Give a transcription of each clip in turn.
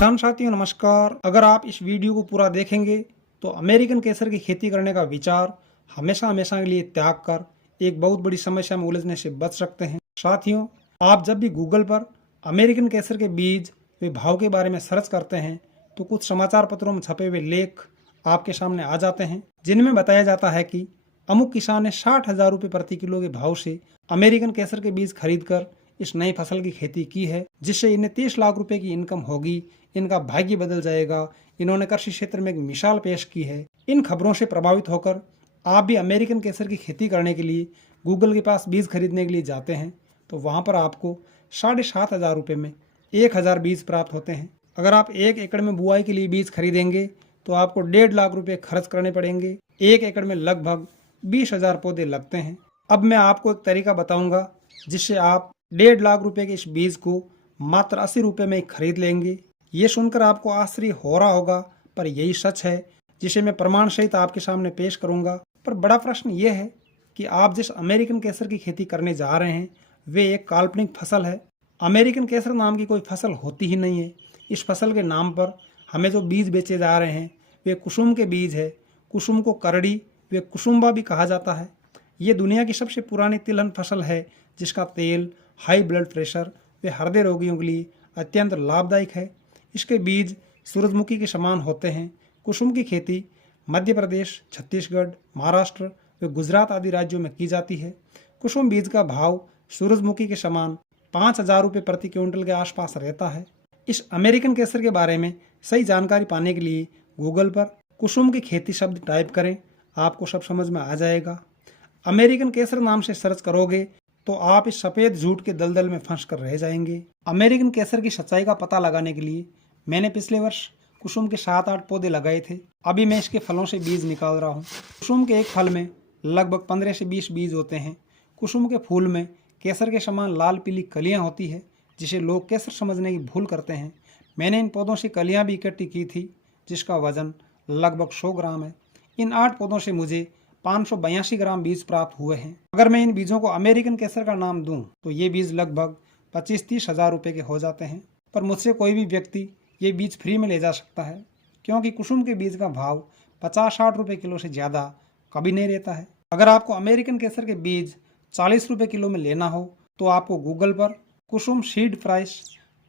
किसान साथियों नमस्कार। अगर आप इस वीडियो को पूरा देखेंगे तो अमेरिकन केसर की खेती करने का विचार हमेशा हमेशा के लिए त्याग कर एक बहुत बड़ी समस्या में उलझने से बच सकते हैं। साथियों, आप जब भी गूगल पर अमेरिकन केसर के बीज व भाव के बारे में सर्च करते हैं तो कुछ समाचार पत्रों में छपे हुए लेख आपके सामने आ जाते हैं, जिनमें बताया जाता है कि अमुक किसान ने 60,000 रुपये प्रति किलो के भाव से अमेरिकन केसर के बीज खरीद कर इस नई फसल की खेती की है, जिससे इन्हें 30 लाख रुपए की इनकम होगी, इनका भाग्य बदल जाएगा। इन्होंने कृषि क्षेत्र में एक मिसाल पेश की है। इन खबरों से प्रभावित होकर आप भी अमेरिकन केसर की खेती करने के लिए गूगल के पास बीज खरीदने के लिए जाते हैं तो वहां पर आपको 7,500 रुपये में 1,000 बीज प्राप्त होते हैं। अगर आप 1 एकड़ में बुआई के लिए बीज खरीदेंगे तो आपको 1.5 लाख रुपए खर्च करने पड़ेंगे। 1 एकड़ में लगभग 20,000 पौधे लगते हैं। अब मैं आपको एक तरीका बताऊंगा जिससे आप 1.5 लाख रुपए के इस बीज को मात्र 80 रुपये में खरीद लेंगे। ये सुनकर आपको आश्चर्य हो रहा होगा, पर यही सच है जिसे मैं प्रमाण सहित आपके सामने पेश करूंगा। पर बड़ा प्रश्न ये है कि आप जिस अमेरिकन केसर की खेती करने जा रहे हैं वे एक काल्पनिक फसल है। अमेरिकन केसर नाम की कोई फसल होती ही नहीं है। इस फसल के नाम पर हमें जो बीज बेचे जा रहे हैं वे कुसुम के बीज है। कुसुम को करड़ी व कुसुम्बा भी कहा जाता है। ये दुनिया की सबसे पुरानी तिलहन फसल है जिसका तेल हाई ब्लड प्रेशर व हृदय रोगियों के लिए अत्यंत लाभदायक है। इसके बीज सूरजमुखी के समान होते हैं। कुसुम की खेती मध्य प्रदेश, छत्तीसगढ़, महाराष्ट्र व गुजरात आदि राज्यों में की जाती है। कुसुम बीज का भाव सूरजमुखी के समान 5,000 रुपये प्रति क्विंटल के आसपास रहता है। इस अमेरिकन केसर के बारे में सही जानकारी पाने के लिए गूगल पर कुसुम की खेती शब्द टाइप करें, आपको सब समझ में आ जाएगा। अमेरिकन केसर नाम से सर्च करोगे तो आप इस सफेद झूठ के दलदल में फंस कर रह जाएंगे। अमेरिकन केसर की सच्चाई का पता लगाने के लिए मैंने पिछले वर्ष कुसुम के 7-8 पौधे लगाए थे। अभी मैं इसके फलों से बीज निकाल रहा हूँ। कुसुम के एक फल में लगभग 15 से 20 बीज होते हैं। कुसुम के फूल में केसर के समान लाल पीली कलियाँ होती है, जिसे लोग केसर समझने की भूल करते हैं। मैंने इन पौधों से कलियाँ भी इकट्ठी की थी, जिसका वजन लगभग 100 ग्राम है। इन 8 पौधों से मुझे 582 ग्राम बीज प्राप्त हुए हैं। अगर मैं इन बीजों को अमेरिकन केसर का नाम दूं तो ये बीज लगभग 25-30 हज़ार रुपये के हो जाते हैं। पर मुझसे कोई भी व्यक्ति ये बीज फ्री में ले जा सकता है, क्योंकि कुसुम के बीज का भाव 50-60 रुपये किलो से ज़्यादा कभी नहीं रहता है। अगर आपको अमेरिकन केसर के बीज 40 रुपये किलो में लेना हो तो आपको गूगल पर कुसुम सीड प्राइस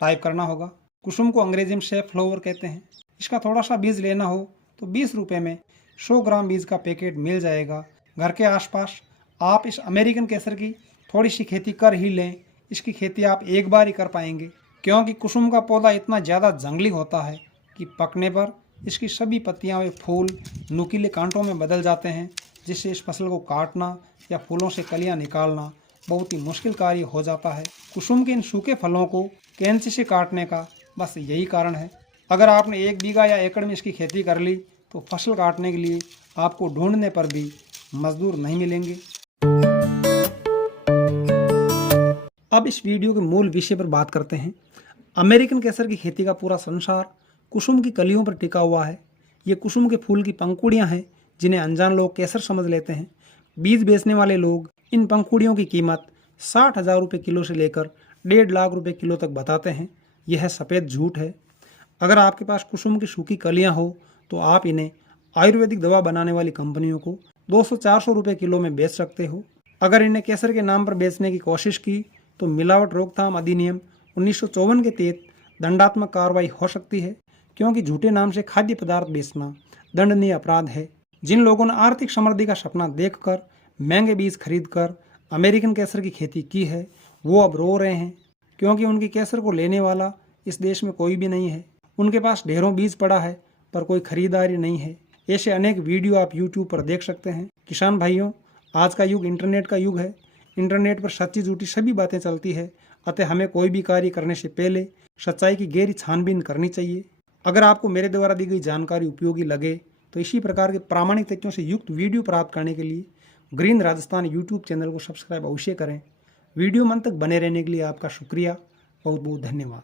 टाइप करना होगा। कुसुम को अंग्रेजी में सैफफ्लावर कहते हैं। इसका थोड़ा सा बीज लेना हो तो 20 रुपये में 100 ग्राम बीज का पैकेट मिल जाएगा। घर के आसपास आप इस अमेरिकन केसर की थोड़ी सी खेती कर ही लें। इसकी खेती आप एक बार ही कर पाएंगे, क्योंकि कुसुम का पौधा इतना ज़्यादा जंगली होता है कि पकने पर इसकी सभी पत्तियां व फूल नुकीले कांटों में बदल जाते हैं, जिससे इस फसल को काटना या फूलों से कलियां निकालना बहुत ही मुश्किल कार्य हो जाता है। कुसुम के इन सूखे फलों को कैंची से काटने का बस यही कारण है। अगर आपने 1 बीघा या एकड़ में इसकी खेती कर ली तो फसल काटने के लिए आपको ढूंढने पर भी मजदूर नहीं मिलेंगे। अब इस वीडियो के मूल विषय पर बात करते हैं। अमेरिकन केसर की खेती का पूरा संसार कुसुम की कलियों पर टिका हुआ है। ये कुसुम के फूल की पंखुड़ियां हैं, जिन्हें अनजान लोग केसर समझ लेते हैं। बीज बेचने वाले लोग इन पंखुड़ियों की कीमत 60,000 रुपये किलो से लेकर 1.5 लाख रुपये किलो तक बताते हैं। यह सफ़ेद झूठ है। अगर आपके पास कुसुम की सूखी कलियाँ हो तो आप इन्हें आयुर्वेदिक दवा बनाने वाली कंपनियों को 200-400 रुपये किलो में बेच सकते हो। अगर इन्हें केसर के नाम पर बेचने की कोशिश की तो मिलावट रोकथाम अधिनियम 1954 के तहत दंडात्मक कार्रवाई हो सकती है, क्योंकि झूठे नाम से खाद्य पदार्थ बेचना दंडनीय अपराध है। जिन लोगों ने आर्थिक समृद्धि का सपना देखकर महंगे बीज खरीदकर अमेरिकन केसर की खेती की है, वो अब रो रहे हैं, क्योंकि उनकी केसर को लेने वाला इस देश में कोई भी नहीं है। उनके पास ढेरों बीज पड़ा है पर कोई खरीदारी नहीं है। ऐसे अनेक वीडियो आप YouTube पर देख सकते हैं। किसान भाइयों, आज का युग इंटरनेट का युग है। इंटरनेट पर सच्ची झूठी सभी बातें चलती है, अतः हमें कोई भी कार्य करने से पहले सच्चाई की गहरी छानबीन करनी चाहिए। अगर आपको मेरे द्वारा दी गई जानकारी उपयोगी लगे तो इसी प्रकार के प्रामाणिक तथ्यों से युक्त वीडियो प्राप्त करने के लिए ग्रीन राजस्थान YouTube चैनल को सब्सक्राइब अवश्य करें। वीडियो में अंत तक बने रहने के लिए आपका शुक्रिया। बहुत बहुत धन्यवाद।